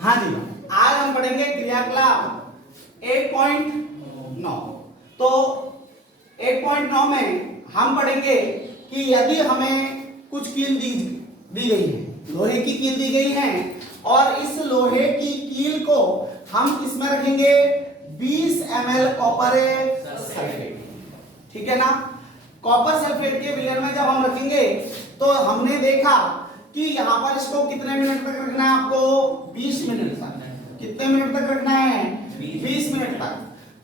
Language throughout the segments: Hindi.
हाँ जी, आज हम पढ़ेंगे क्रियाकलाप 1.9। तो 1.9 में हम पढ़ेंगे कि यदि हमें कुछ कील दी गई है, लोहे की कील दी गई है, और इस लोहे की कील को हम किसमें रखेंगे? 20 ml कॉपर सल्फेट, ठीक है ना। कॉपर सल्फेट के विलयन में जब हम रखेंगे तो हमने देखा कि यहाँ पर इसको कितने मिनट तक रखना है आपको? 20 मिनट तक। कितने मिनट तक रखना है? 20 मिनट तक।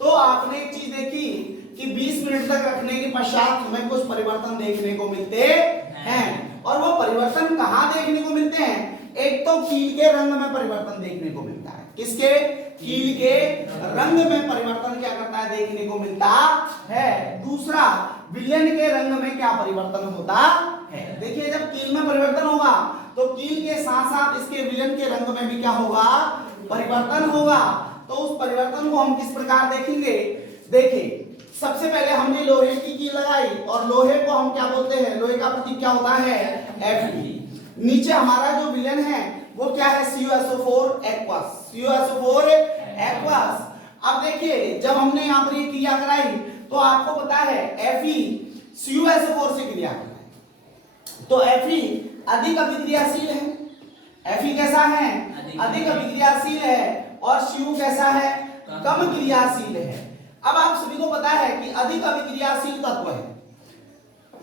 तो आपने एक चीज देखी कि 20 मिनट तक रखने के पश्चात हमें कुछ परिवर्तन देखने को मिलते हैं, और वो परिवर्तन कहाँ देखने को मिलते हैं? एक तो कील के रंग में परिवर्तन देखने को मिलता है। किसके? कील के रंग में परिवर्तन क्या करता है? देखने को मिलता है। दूसरा, विलयन के रंग में क्या परिवर्तन होता है? देखिए, जब कील में परिवर्तन होगा तो कील के साथ साथ इसके विलयन के रंग में भी क्या होगा? परिवर्तन होगा। तो उस परिवर्तन को हम किस प्रकार देखेंगे? देखिए, सबसे पहले हमने लोहे की कील लगाई, और लोहे को हम क्या बोलते हैं? लोहे का प्रतीक क्या होता है? Fe। नीचे हमारा जो विलयन है वो क्या है? CuSO4 aqueous. CuSO4 aqueous. अब देखिए, जब हमने यहाँ पर ये क्रिया कराई तो आपको पता है Fe CuSO4 से क्रिया कराई, तो Fe अधिक अभिक्रियाशील है। Fe कैसा है? अधिक अभिक्रियाशील है। और Cu कैसा है? कम क्रियाशील है। अब आप सभी को पता है कि अधिक अभिक्रियाशील तत्व है,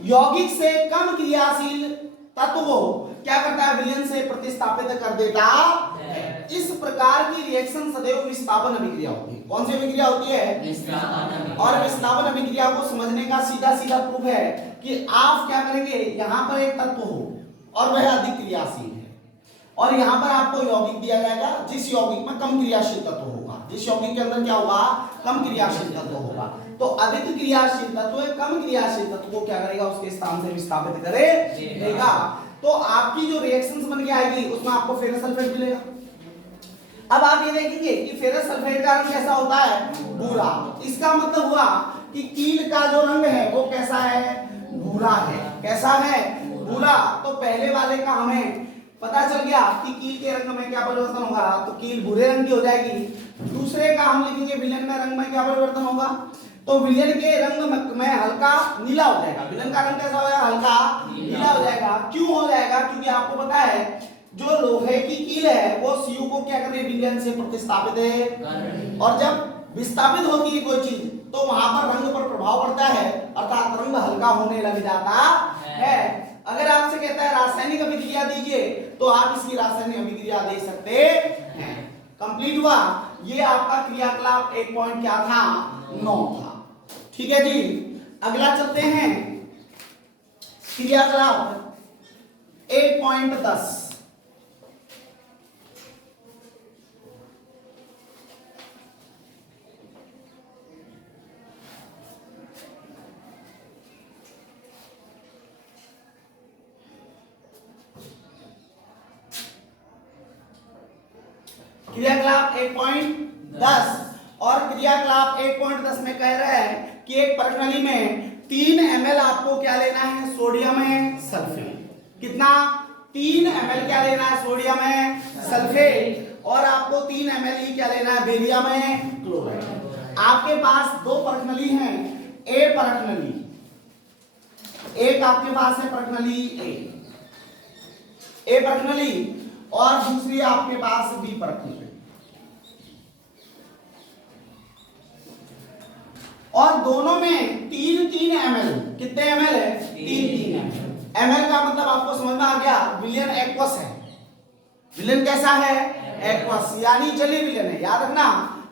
यौगिक से कम क्रियाशील तत्व को क्या करता है? विलयन से प्रतिस्थापित कर देता है। इस प्रकार की रिएक्शन सदैव विस्थापन अभिक्रिया होती है। कौन सी अभिक्रिया होती है? और विस्थापन अभिक्रिया को समझने का सीधा सीधा प्रूफ है कि आप क्या करेंगे? यहाँ पर एक तत्व हो और वह अधिक क्रियाशील है, और यहाँ पर आपको यौगिक दिया जाएगा जिस यौगिक में कम क्रियाशील तत्व होगा। जिस यौगिक के अंदर क्या होगा? कम क्रियाशील तत्व होगा। तो अधिक क्रियाशील तत्व कम क्रियाशील तत्व को क्या करेगा? उसके स्थान से विस्थापित करेगा। तो आपकी जो रिएक्शंस बन के आएगी उसमें आपको फेरस सल्फेट मिलेगा। अब आप ये देखेंगे कि फेरस सल्फेट का रंग कैसा होता है? भूरा। इसका मतलब हुआ कि कील का जो रंग है वो कैसा है? भूरा है। कैसा है? भूरा। तो पहले वाले का हमें पता चल गया कि कील के रंग में क्या परिवर्तन होगा, तो कील भूरे रंग की हो जाएगी। दूसरे का हम लिखेंगे विलयन में रंग में क्या परिवर्तन होगा, तो विलयन के रंग में हल्का नीला हो जाएगा। विलयन का रंग कैसा हो जाएगा? हल्का नीला हो जाएगा। क्यों हो जाएगा? क्योंकि आपको पता है जो लोहे की कील है वो Cu को क्या कर रही है? विलयन से प्रतिस्थापित है, और जब विस्थापित होती है कोई चीज तो वहां पर रंग पर प्रभाव पड़ता है, अर्थात रंग हल्का होने लग जाता है। अगर आपसे कहता है रासायनिक अभिक्रिया दीजिए तो आप इसकी रासायनिक अभिक्रिया दे सकते हैं। कंप्लीट हुआ। ये आपका क्रियाकलाप 1 पॉइंट क्या था? 9 था। ठीक है जी। अगला चलते हैं क्रियाकलाप 1.10। क्रियाकलाप 1.10, और क्रियाकलाप 1.10 में कह रहा है कि एक परखनली में 3 ml आपको क्या लेना है? Sodium sulphate. कितना? 3 ml क्या लेना है? Sodium sulphate. और आपको 3 ml ही क्या लेना है? Barium chloride. आपके पास दो परखनली हैं, ए परखनली, एक आपके पास है परखनली ए परखनली, और दूसरी आपके पास बी परखनली। और दोनों में 3-3 ml। कितने ml है? 3-3 ml। ml का मतलब आपको समझ में आ गया? विलयन एक्वस है। विलयन कैसा है? एक्वस, यानी जलीय विलयन है। याद रखना,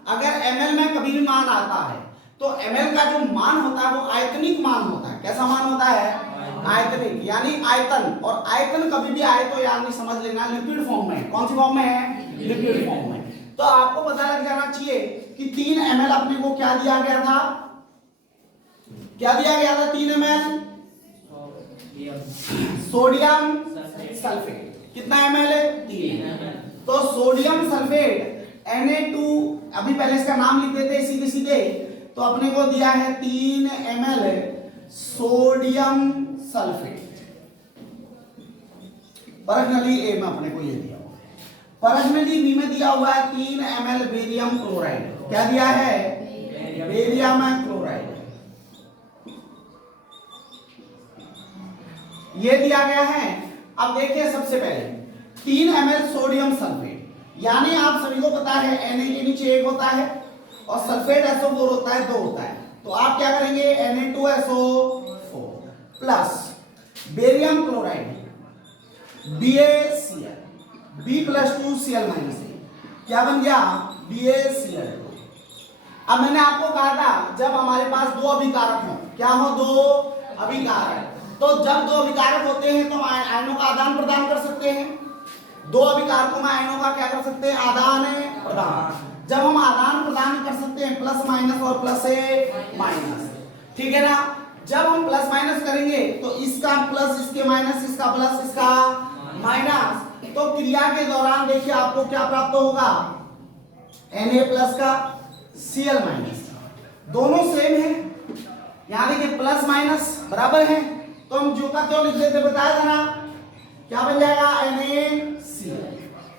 अगर ml में कभी भी मान आता है तो ml का जो मान होता है वो आयतनिक मान होता है। कैसा मान होता है? आयतनिक, यानी आयतन। और आयतन कभी भी आए तो यानी समझ लेना लिक्विड फॉर्म में। कौन सी फॉर्म में है? लिक्विड फॉर्म में। तो आपको पता लग जाना चाहिए कि 3 ml अपने को क्या दिया गया था? क्या दिया गया था? 3 ml सोडियम सल्फेट। कितना ml है? 3। तो सोडियम सल्फेट Na2, अभी पहले इसका नाम लिख देते सीधे सीधे, तो अपने को दिया है 3 ml सोडियम सल्फेट। परखनली ए में अपने को ये दिया हुआ है। पर्सनली बी में दिया हुआ है 3 ml बेरियम क्लोराइड। क्या दिया है? Barium chloride. ये दिया गया है। अब देखिए सबसे पहले 3 ml सोडियम सल्फेट, यानी आप सभी को पता है Na के नीचे 1 होता है और सल्फेट SO4 होता है 2 होता है। तो आप क्या करेंगे Na2SO4 plus barium chloride BaCl B+2Cl -A, क्या बन गया? BaCl। अब मैंने आपको कहा था जब हमारे पास दो अभिकारक हो, क्या हो? दो अभिकारक। तो जब दो अभिकारक होते हैं तो आयनों का आदान प्रदान कर सकते हैं। दो अभिकारकों में आयनों का क्या कर सकते हैं? आदान प्रदान। जब हम आदान प्रदान कर सकते हैं प्लस माइनस और प्लस से माइनस, ठीक है ना? जब हम प्लस माइनस करेंगे तो इसका प्लस इसके माइनस, इसका प्लस इसका माइनस, तो क्रिया के दौरान देखिए आपको क्या प्राप्त होगा? Na प्लस का Cl माइनस, दोनों सेम है। यहां देखिए प्लस माइनस बराबर है, तो हम जो का क्यों लिख देते बताया था ना? क्या बन जाएगा? NaCl।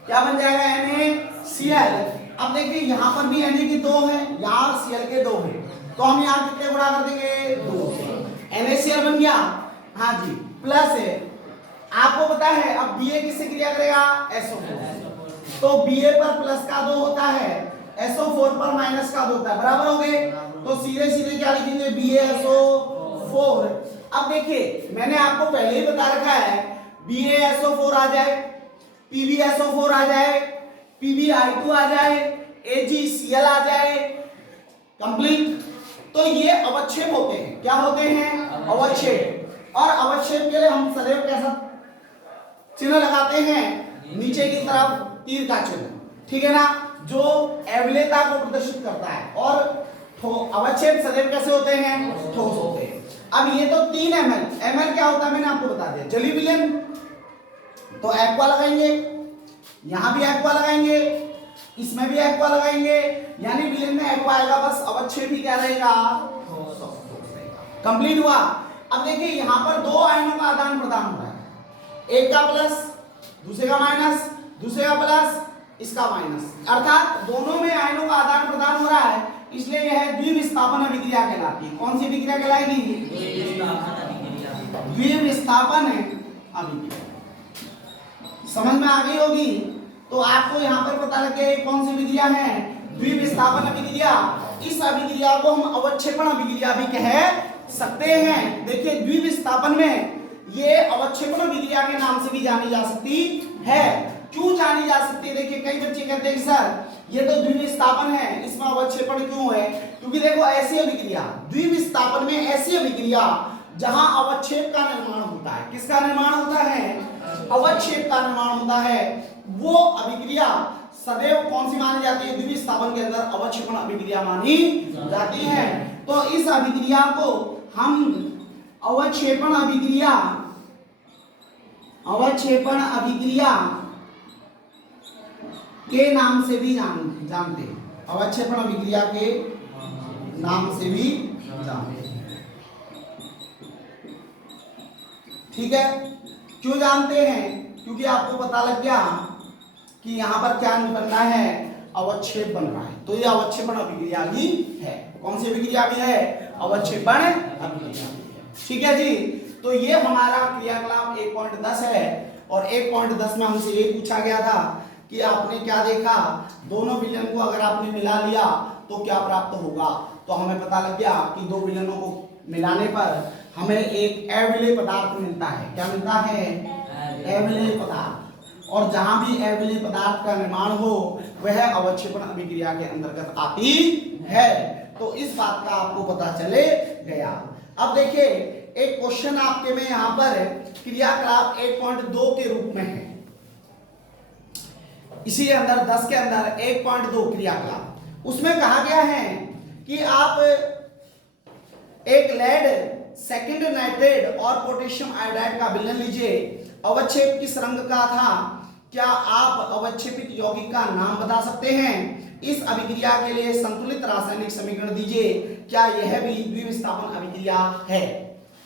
क्या बन जाएगा? NaCl। अब देखिए यहां पर भी Na की 2 है, यहां Cl के 2 है, तो हम यहां कितने गुणा कर देंगे? 2 से। NaCl बन गया। हाँ जी, प्लस है। आपको पता है अब Ba किससे क्रिया करेगा? SO4। तो Ba पर प्लस का 2 होता है, SO4 पर माइनस का 2 होता है, बराबर हो गए। तो सीधे सीधे क्या लिखेंगे? BaSO4। अब देखिए मैंने आपको पहले ही बता रखा है BaSO4 आ जाए, PbSO4 आ जाए, PbI2 आ जाए, AgCl आ जाए, कंप्लीट। तो ये अवच्छेद होते हैं। क्या होते हैं? अवच्छेद। और अवच्छेद के लिए हम सदैव कैसा चिन्ह लगाते हैं? नीचे की तरफ तीर का चिन्ह, ठीक है ना, जो अवलेयता को प्रदर्शित करता है। और अवच्छेद सदैव कैसे होते हैं? ठोस होते हैं। अब ये तो 3 ml क्या होता है मैंने आपको बता दिया, जली विलयन। तो एक्वा लगाएंगे, यहां भी एक्वा लगाएंगे, इसमें भी एक्वा लगाएंगे, यानी विलयन में एक्वा आएगा, बस अवच्छेद भी क्या रहेगा? कंप्लीट हुआ। अब देखिए यहां पर दो आयनों का आदान प्रदान हो रहा है, एक का प्लस दूसरे का माइनस, दूसरे का प्लस इसका माइनस, अर्थात दोनों में आयनों का आदान प्रदान हो रहा है, इसलिए यह द्विविस्थापन अभिक्रिया कहलाती है। कौन सी अभिक्रिया कहलाएगी? द्विविस्थापन अभिक्रिया। समझ में आ गई होगी। तो आपको यहाँ पर पता लग गया कौन सी अभिक्रिया है? द्विविस्थापन अभिक्रिया। इस अभिक्रिया को हम अवक्षेपण अभिक्रिया भी कह सकते हैं। देखिए द्विविस्थापन में ये अवक्षेपण अभिक्रिया के नाम से भी जानी जा सकती है। क्यों जानी जा सकती है? देखिए कई बच्चे कहते हैं कि सर ये तो द्विविस्थापन है, इसमें अवक्षेपण क्यों है? क्योंकि देखो ऐसी अभिक्रिया, द्विविस्थापन में ऐसी अभिक्रिया जहां अवक्षेप का निर्माण होता है। किसका निर्माण होता है? अवक्षेप का निर्माण होता है। वो अभिक्रिया सदैव कौन सी मानी जाती है? द्विविस्थापन के अंदर अवक्षेपण अभिक्रिया मानी जाती है। तो इस अभिक्रिया को हम अवक्षेपण अभिक्रिया के नाम से भी जानते हैं। अवक्षेपण अभिक्रिया के नाम से भी जानते हैं, ठीक है। क्यों जानते हैं? क्योंकि आपको पता लग गया कि यहां पर क्या बनना है? अवक्षेप बन रहा है। तो ये अवक्षेपण अभिक्रिया भी है। कौन सी अभिक्रिया भी है? अवक्षेपण अभिक्रिया भी है, ठीक है जी। तो ये हमारा क्रियाकलाप 1.10 है। और 1.10 में हमसे ये पूछा गया था कि आपने क्या देखा, दोनों विलयन को अगर आपने मिला लिया तो क्या प्राप्त होगा। तो हमें पता लग गया कि दो विलयनों को मिलाने पर हमें एक अविलेय पदार्थ मिलता है। क्या मिलता है? अविलेय पदार्थ। और जहां भी अविलेय पदार्थ का निर्माण हो वह अवक्षेपण अभिक्रिया के अंतर्गत आती है। तो इस बात का आपको पता चले गया। अब देखिए एक क्वेश्चन आपके में यहां पर क्रियाकलाप 1.2 के रूप में है। इसी अंदर 10 के अंदर 1.2 क्रियाकलाप, उसमें कहा गया है कि आप एक लेड सेकंड नाइट्रेट और पोटेशियम आयोडाइड का विलयन लीजिए। अवक्षेप किस रंग का था? क्या आप अवक्षेपित यौगिक का नाम बता सकते हैं? इस अभिक्रिया के लिए संतुलित रासायनिक समीकरण दीजिए। क्या यह भी द्विविस्थापन अभिक्रिया है?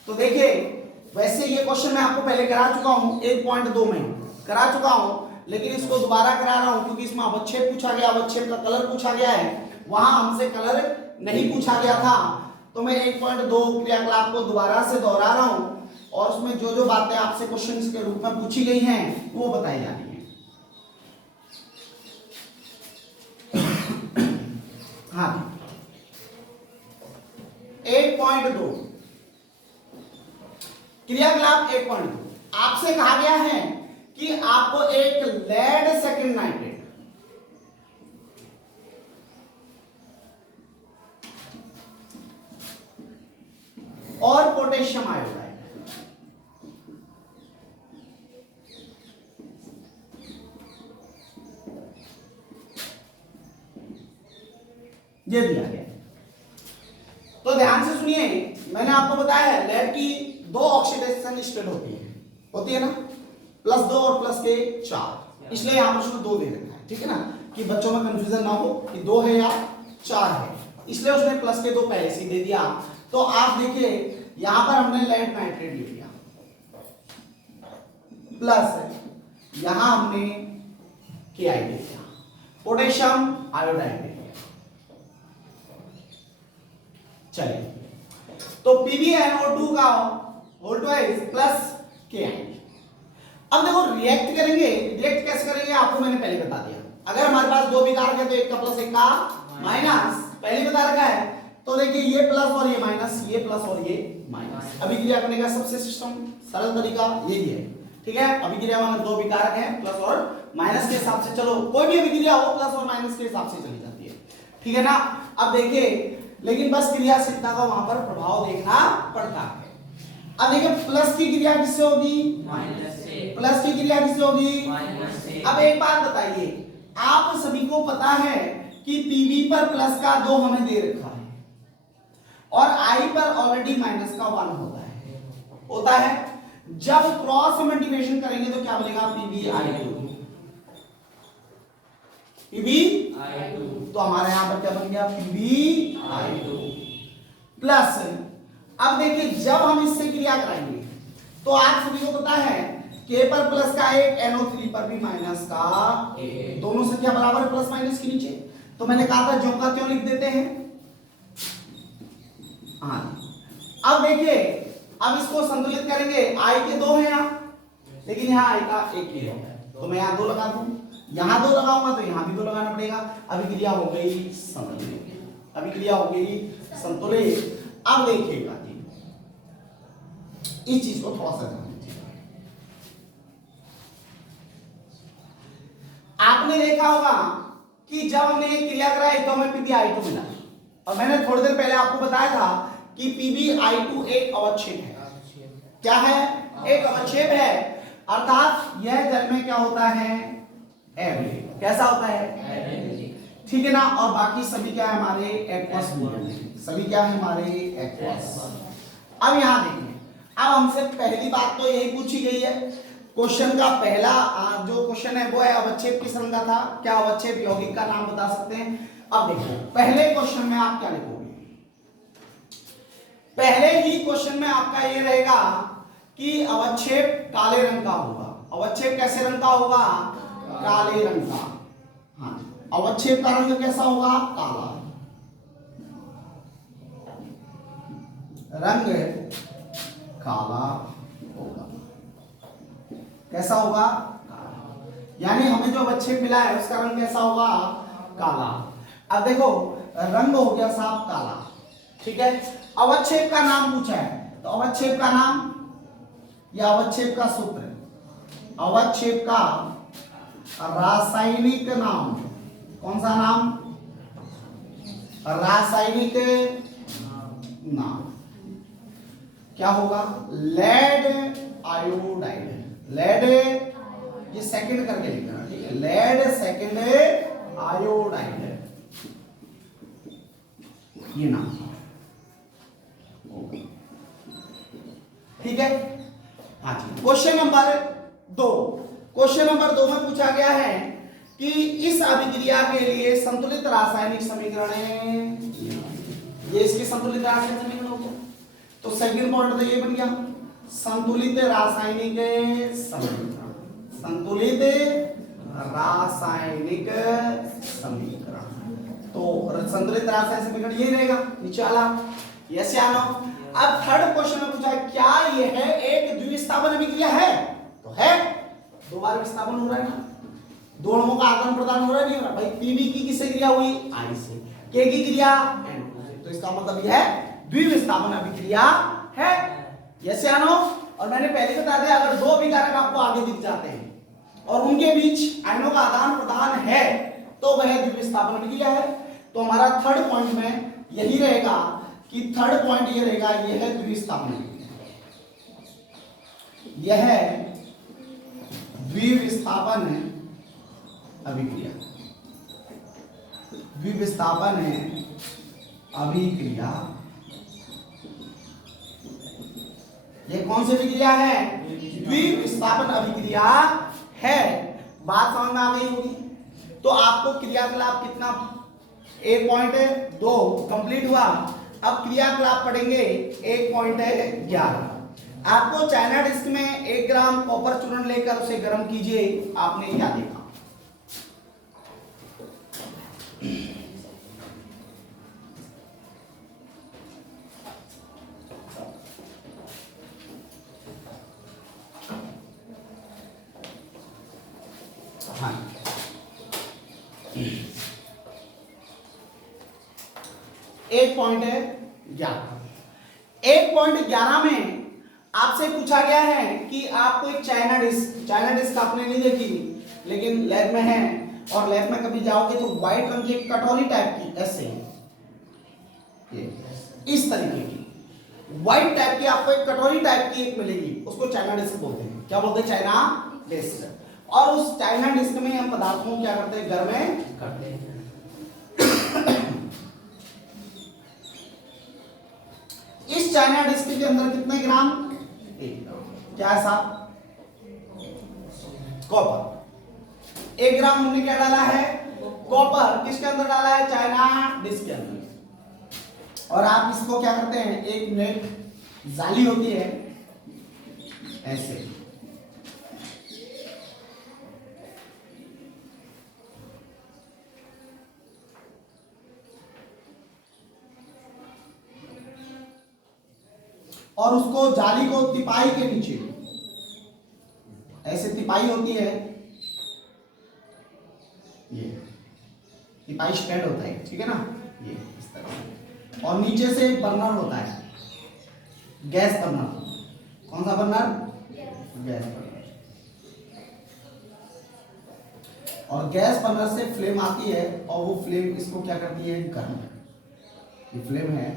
तो देखिए वैसे ये क्वेश्चन मैं आपको पहले करा चुका हूं, 1.2 में करा चुका हूं, लेकिन इसको दोबारा करा रहा हूं क्योंकि इसमें अवच्छेद पूछा गया, अवच्छेद का कलर पूछा गया है, वहां हमसे कलर नहीं पूछा गया था। तो मैं 1.2 क्रियाकलाप को दोबारा से दोहरा रहा हूं और उसमें जो जो बातें आपसे क्वेश्चंस के रूप में पूछी गई हैं वो बताई जा रही हैं। हाँ 1.2 क्रियाकलाप 1.2 आपसे कहा गया है कि आपको एक लेड सेकंड नाइट्रेट और पोटेशियम आयोडाइड ये दिया गया। तो ध्यान से सुनिए, मैंने आपको बताया है लेड की 2 ऑक्सीडेशन स्टेट होती है ना, +2 और +4, इसलिए यहां पर उसने 2 दे रखा है, ठीक है ना, कि बच्चों में कंफ्यूजन ना हो कि 2 है या 4 है, इसलिए उसने +2 पहले से दे दिया। तो आप देखिए यहां पर हमने लेड नाइट्रेट ले लिया, प्लस यहां हमने KI ले लिया, पोटेशियम आयोडाइड ले लिया। चलिए, तो PbNO2 का वोल्टेज प्लस KI। अब देखो रिएक्ट करेंगे, रिएक्ट कैसे करेंगे आपको मैंने पहले बता दिया। अगर हमारे पास 2 विकारक है तो एक का प्लस एक का माइनस पहले बता रखा है। तो देखिए ये प्लस और ये माइनस, ये प्लस और ये माइनस। अभिक्रिया करने का सबसे सिस्टम सरल तरीका यही है, ठीक है। अभिक्रिया में अगर 2 विकारक हैं प्लस और माइनस के हिसाब से, चलो कोई भी अभिक्रिया हो प्लस और माइनस के हिसाब से चली जाती है, ठीक है ना। अब देखिए, लेकिन बस क्रियाशीलता का वहां पर प्रभाव देखना पड़ता है। अब देखिए प्लस की क्रिया किससे होगी, माइनस से। प्लस की क्रिया किससे होगी, माइनस से। अब एक बात बताइए, आप सभी को पता है कि Pb पर प्लस का 2 हमें दे रखा है और I पर ऑलरेडी माइनस का 1 होता है। जब क्रॉस मल्टीप्लिकेशन करेंगे तो क्या बनेगा, PbI2। तो हमारे यहां पर क्या बन गया, PbI2 प्लस। अब देखिए जब हम इससे क्रिया कराएंगे तो आप सभी को पता है K पर प्लस का 1, NO3 पर भी माइनस का 1, दोनों संख्या बराबर प्लस माइनस के नीचे। तो मैंने कहा था ज्यों का त्यों लिख देते हैं। हाँ, अब देखिए, अब इसको संतुलित करेंगे, I के 2 हैं यहां, लेकिन यहां I का 1 ही है, तो मैं यहां 2 लगा दूं, यहां 2 लगाऊंगा तो यहां भी 2 लगाना पड़ेगा। अभिक्रिया हो गई संतुलित, अभिक्रिया हो गई संतुलित। अब देखिएगा इस चीज को थोड़ा सा ध्यान दीजिएगा। आपने देखा होगा कि जब हमने ये क्रिया कराई तो हमें PbI2 मिला, और मैंने थोड़ी देर पहले आपको बताया था कि PbI2 एक अवच्छेद है। क्या है, एक अवच्छेद है, अर्थात यह जल में क्या होता है, एवरेज। कैसा होता है, ठीक है ना। और बाकी सभी क्या है, हमारे एक्वस मीडियम, सभी क्या है हमारे एक्वस। अब यहां देखिए, अब हमसे पहली बात तो यही पूछी गई है। क्वेश्चन का पहला जो क्वेश्चन है वो है अवच्छेद किस रंग का था, क्या अवच्छेद यौगिक का नाम बता सकते हैं। अब देखो पहले क्वेश्चन में आप क्या लिखोगे, पहले ही क्वेश्चन में आपका ये रहेगा कि अवच्छेद काले रंग का होगा। अवच्छेद कैसे रंग का होगा, काले रंग का। हाँ, अवच्छेद का रंग कैसा होगा, काला। रंग काला होगा, कैसा होगा, यानी हमें जो अवच्छेद मिला है उसका रंग कैसा होगा, काला। अब देखो रंग हो गया साफ काला, ठीक है। अवच्छेद का नाम पूछा है तो अवच्छेद का नाम या अवच्छेद का सूत्र, अवच्छेद का रासायनिक नाम, कौन सा नाम, रासायनिक नाम क्या होगा, लेड आयोडाइड। लेड ये सेकंड करके लिखना, ठीक है, लेड सेकंड आयोडाइड, ये नाम होगा, ठीक है। हाँ जी, क्वेश्चन नंबर 2, क्वेश्चन नंबर 2 में पूछा गया है कि इस अभिक्रिया के लिए संतुलित रासायनिक समीकरण है, ये इसके संतुलित रासायनिक समीकरण होगा। तो सेकंड पॉइंट तो ये बन गया संतुलित रासायनिक समीकरण, संतुलित रासायनिक समीकरण। तो संतुलित रासायनिक समीकरण ये रहेगा नीचे वाला। यस या नो? अब थर्ड क्वेश्चन में पूछा है क्या यह एक द्विविस्थापन अभिक्रिया है? तो है, दो बार विस्थापन हो रहा है ना, दो अणुओं का आदान प्रदान हो रहा है, नहीं हो रहा भाई? पीवी की किससे क्रिया हुई? आई से। के की क्रिया N2 से। तो इसका मतलब यह द्विविस्थापन अभिक्रिया है। यस या नो? और मैंने पहले बता दिया अगर दो अभिकारक आपको आगे दिख जाते हैं और उनके बीच आयनों का आदान प्रदान है तो वह द्विविस्थापन अभिक्रिया है। तो हमारा थर्ड पॉइंट में यही रहेगा कि थर्ड पॉइंट ये रहेगा, यह है द्विविस्थापन अभिक्रिया। यह द्विविस्थापन अभिक्रिया, द्विविस्थापन अभिक्रिया ये कौन सी अभिक्रिया है? द्विविस्थापन अभिक्रिया है। बात समझ में आ गई होगी। तो आपको क्रियाकलाप कितना 1.2 कंप्लीट हुआ। अब क्रियाकलाप पढ़ेंगे 1.11। आपको चाइना डिस्क में 1 ग्राम कॉपर चूर्ण लेकर उसे गर्म कीजिए। आपने क्या देखा? हाँ, 1.11 में आपसे पूछा गया है कि आपको एक चाइना डिस्क आपने नहीं देखी लेकिन लैब में है, और लैब में कभी जाओगे तो व्हाइट रंग की कटोरी टाइप की ऐसे इस तरीके की व्हाइट टाइप की आपको एक कटोरी टाइप की एक मिलेगी, उसको चाइना डिस्क बोलते हैं। क्या बोलते हैं? China disc. और उस चाइना डिस्क में हम पदार्थों को क्या करते हैं? गर्म करते हैं। इस चाइना डिस्क के अंदर कितने ग्राम? 1 ग्राम। क्या है साहब? कॉपर। 1 ग्राम हमने क्या डाला है? कॉपर। किसके अंदर डाला है? चाइना डिस्क के अंदर। और आप इसको क्या करते हैं? एक नेट जाली होती है ऐसे, और उसको जाली को तिपाई के नीचे ऐसे तिपाई होती है, ये तिपाई स्टैंड होता है, ठीक है ना, ये इस तरह। और नीचे से बर्नर होता है, गैस बर्नर। कौन सा बर्नर? Gas burner. और गैस बर्नर से फ्लेम आती है और वो फ्लेम इसको क्या करती है? गर्म। ये फ्लेम है,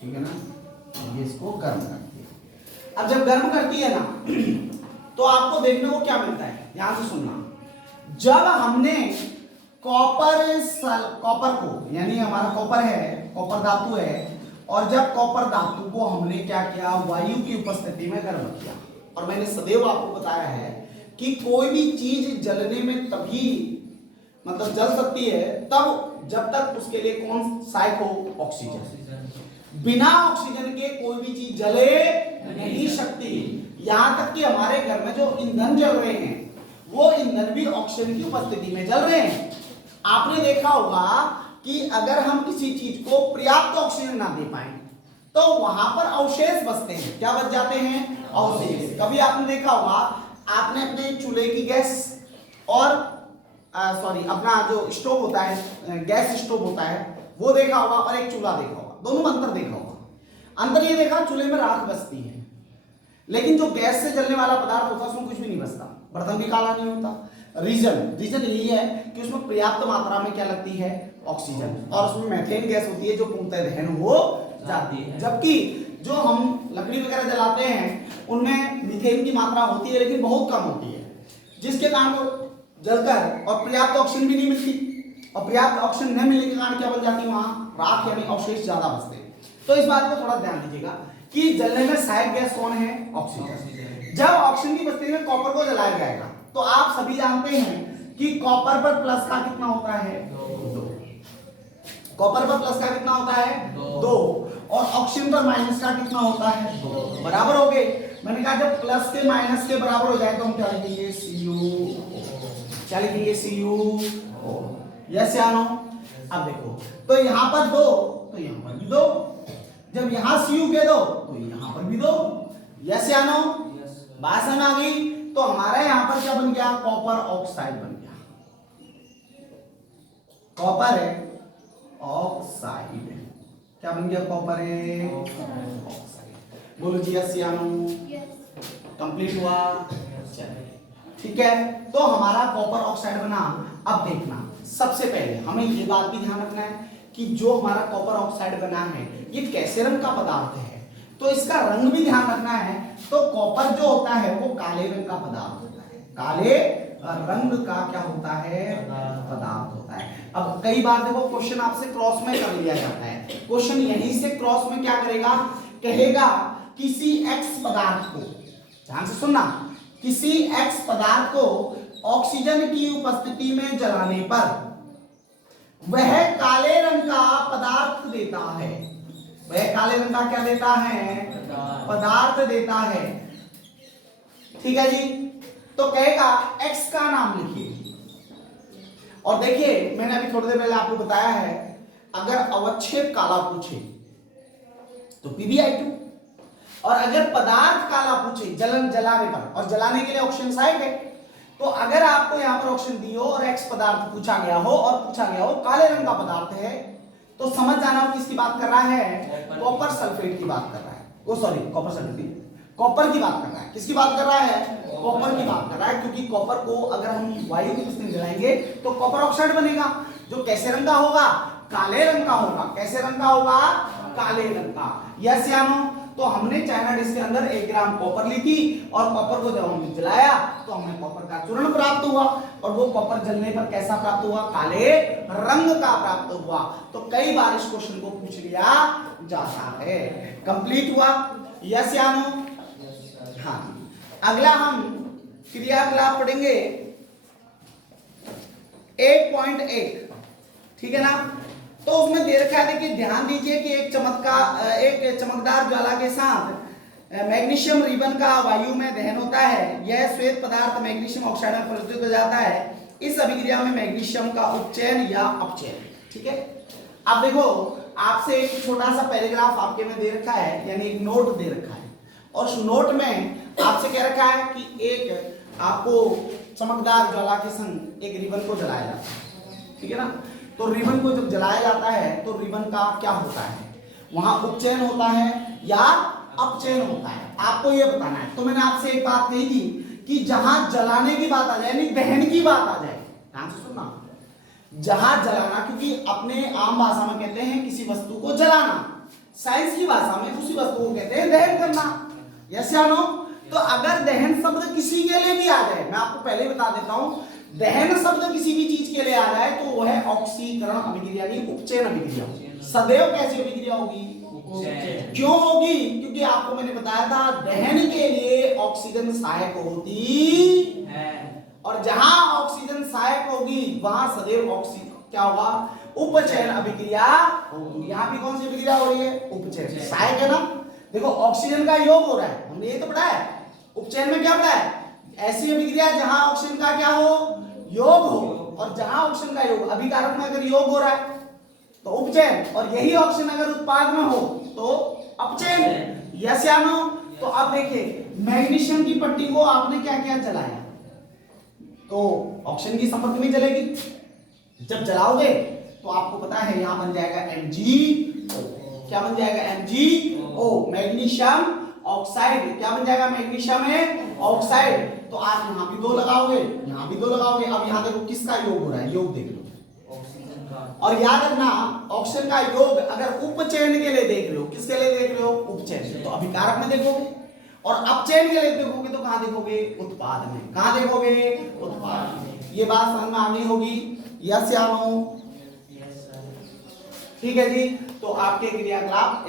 ठीक है ना, ये इसको गर्म करती है। अब जब गर्म करती है ना तो आपको देखने को क्या मिलता है? ध्यान से सुनना। जब हमने कॉपर को, यानी हमारा कॉपर है, कॉपर धातु है, और जब कॉपर धातु को हमने क्या किया? वायु की उपस्थिति में गर्म किया। और मैंने सदैव आपको बताया है कि कोई भी चीज जलने में तभी मतलब जल सकती है तब जब तक उसके लिए कौन सहायक हो? ऑक्सीजन। बिना ऑक्सीजन के कोई भी चीज जले नहीं सकती। यहां तक कि हमारे घर में जो ईंधन जल रहे हैं वो ईंधन भी ऑक्सीजन की उपस्थिति में जल रहे हैं। आपने देखा होगा कि अगर हम किसी चीज को पर्याप्त ऑक्सीजन ना दे पाए तो वहां पर अवशेष बचते हैं। क्या बच जाते हैं? अवशेष। कभी आपने देखा होगा, आपने अपने चूल्हे की गैस और अपना जो स्टोव होता है, गैस स्टोव होता है, वो देखा होगा, और एक चूल्हा देखा होगा, दोनों में अंतर देखा होगा। अंतर ये देखा, चूल्हे में राख बचती है, लेकिन जो गैस से जलने वाला पदार्थ होता है उसमें कुछ भी नहीं बचता, बर्तन भी काला नहीं होता। रीजन यही है कि उसमें पर्याप्त मात्रा में क्या लगती है? ऑक्सीजन, और उसमें मीथेन गैस होती है जो पूर्णतः दहन हो जाती है। जबकि जो हम लकड़ी वगैरह जलाते हैं उनमें मीथेन की मात्रा होती है लेकिन बहुत कम होती है, जिसके कारण वो जलकर और पर्याप्त ऑक्सीजन भी नहीं मिलती, और पर्याप्त ऑक्सीजन न मिलने के कारण क्या बन जाती है? वहां राख यानी अवशेष ज्यादा बचते हैं। तो इस बात को थोड़ा ध्यान दीजिएगा कि जलने में सहायक गैस कौन है? ऑक्सीजन। जब ऑक्सीजन की उपस्थिति में कॉपर को जलाया जाएगा तो आप सभी जानते हैं कि कॉपर पर प्लस का कितना होता है? 2। कॉपर पर प्लस का कितना होता है? 2। और ऑक्सीजन पर माइनस का कितना होता है? 2। बराबर हो गए। मैंने कहा जब प्लस के माइनस के बराबर हो जाए तो हम क्या लिखेंगे? CO। क्या लिखेंगे CuO, यस या नो। अब देखो तो यहां पर 2 तो यहां पर भी 2, जब यहां Cu के 2 तो यहां पर भी 2, यस या नो। बात समझ आ गई। तो हमारा यहां पर क्या बन गया, कॉपर ऑक्साइड बन गया, कॉपर ऑक्साइड। क्या बन गया, कॉपर ऑक्साइड। बोलो जी यस या नो। कंप्लीट हुआ, चलिए ठीक है। तो हमारा कॉपर ऑक्साइड बना। अब देखना, सबसे पहले हमें ये बात भी ध्यान रखना है कि जो हमारा कॉपर ऑक्साइड बना है ये कैसे रंग का पदार्थ है, तो इसका रंग भी ध्यान रखना है। तो कॉपर जो होता है वो काले रंग का पदार्थ होता है, काले रंग का क्या होता है, पदार्थ होता है। अब कई बार देखो क्वेश्चन आपसे क्रॉस में कर लिया जाता है, क्वेश्चन यहीं से क्रॉस में क्या करेगा, कहेगा किसी एक्स पदार्थ को, ध्यान से सुनना, किसी एक्स पदार्थ को ऑक्सीजन की उपस्थिति में जलाने पर वह काले रंग का पदार्थ देता है, वह काले रंग का क्या देता है, पदार्थ देता है। ठीक है जी। तो कहेगा एक्स का नाम लिखिए। और देखिए मैंने अभी थोड़ी देर पहले आपको बताया है, अगर अवच्छेद काला पूछे तो PbI2, और अगर पदार्थ काला पूछे जलाने पर, और जलाने के लिए ऑप्शन साइड है, तो अगर आपको यहां पर ऑप्शन दी हो और एक्स पदार्थ पूछा गया हो और पूछा गया हो काले रंग का पदार्थ है, तो समझ जाना हो किसकी बात कर रहा है, कॉपर सल्फेट की बात कर रहा है। वो सॉरी कॉपर सल्फेट, कॉपर की बात कर रहा है। किसकी बात कर रहा है, कॉपर की बात कर रहा है, क्योंकि कॉपर को अगर हम वायु की उपस्थिति में जलाएंगे तो कॉपर ऑक्साइड बनेगा, जो कैसे रंग का होगा, काले रंग का होगा। कैसे रंग का होगा, काले रंग का। यस या नो। तो हमने चाइना डिश के अंदर 1 ग्राम कॉपर ली थी, और कॉपर को जब हमने जलाया तो हमें कॉपर का चूर्ण प्राप्त हुआ, और वो कॉपर जलने पर कैसा प्राप्त हुआ, काले रंग का प्राप्त हुआ। तो कई बार इस क्वेश्चन को पूछ लिया जाता है। कंप्लीट हुआ, यस या नो। हाँ, अगला हम क्रियाकलाप पढ़ेंगे 1.1, ठीक है ना। तो उसमें दे रखा है, देखिए ध्यान दीजिए कि एक चमकदार ज्वाला के साथ मैग्नीशियम रिबन का वायु में दहन होता है। यह श्वेत पदार्थ मैग्नीशियम ऑक्साइड में परिवर्तित हो जाता है। इस अभिक्रिया में मैग्नीशियम का उपचयन या अपचयन, ठीक है। अब देखो आपसे एक छोटा सा पैराग्राफ आपके में दे रखा है, यानी एक नोट दे रखा है, और उस नोट में आपसे कह रखा है कि एक आपको चमकदार ज्वाला के संग एक रिबन को जलाया जाता है, ठीक है ना। तो रिबन को जब जलाया जाता है तो रिबन का क्या होता है, वहां उपचयन होता है या अपचयन होता है, आपको यह बताना है। तो मैंने आपसे एक बात कही थी कि जहां जलाने की बात आ जाए, यानी दहन की बात आ जाए, ध्यान से सुनना, जहां जलाना, क्योंकि अपने आम भाषा में कहते हैं किसी वस्तु को जलाना, साइंस की भाषा में उसी वस्तु को कहते हैं दहन करना। यस या नो। तो अगर दहन शब्द किसी के लिए भी आ जाए, मैं आपको पहले बता देता हूं, दहन शब्द किसी भी चीज के लिए आ जाए तो वह है ऑक्सीकरण अभिक्रिया, उपचयन अभिक्रिया। सदैव कैसी अभिक्रिया होगी, क्यों होगी, क्योंकि आपको मैंने बताया था दहन के लिए ऑक्सीजन सहायक होती है, और जहां ऑक्सीजन सहायक होगी वहां सदैव ऑक्सीजन क्या होगा, उपचयन अभिक्रिया होगी। यहाँ भी कौन सी अभिक्रिया हो रही है, उपचयन, सहायक है ना। देखो ऑक्सीजन का योग हो रहा है, हमने ये तो पढ़ा है। उपचयन में क्या पढ़ा है, ऐसी अभिक्रिया जहां ऑक्सीजन का क्या हो, योग हो, और जहां ऑक्सीजन का योग, अभिकारक में अगर योग हो रहा है तो उपचयन, और यही ऑक्सीजन अगर उत्पाद में हो तो अपचयन। यस या नो। तो अब देखिए मैग्नीशियम की पट्टी को आपने क्या क्या जलाया, तो ऑक्सीजन की संपर्क में जलेगी, जब जलाओगे तो आपको पता है यहां बन जाएगा MgO। क्या बन जाएगा, MgO, मैग्नीशियम ऑक्साइड। क्या बन जाएगा, मैग्नीशियम ऑक्साइड। तो आप यहां भी 2 लगाओगे, यहां भी 2 लगाओगे। अब यहां देखो किसका योग हो रहा है, योग देख लो, और याद रखना ऑक्सीजन का योग अगर उपचयन के लिए देख रहे हो, किसके लिए देख रहे हो, उपचयन, तो अभिकारक में देखोगे, और अपचयन के लिए देखोगे तो कहां देखोगे, उत्पाद में। कहां देखोगे, उत्पाद में। ये बात समझ में आनी होगी, यस या नो। ठीक है जी। तो आपके क्रियाकलाप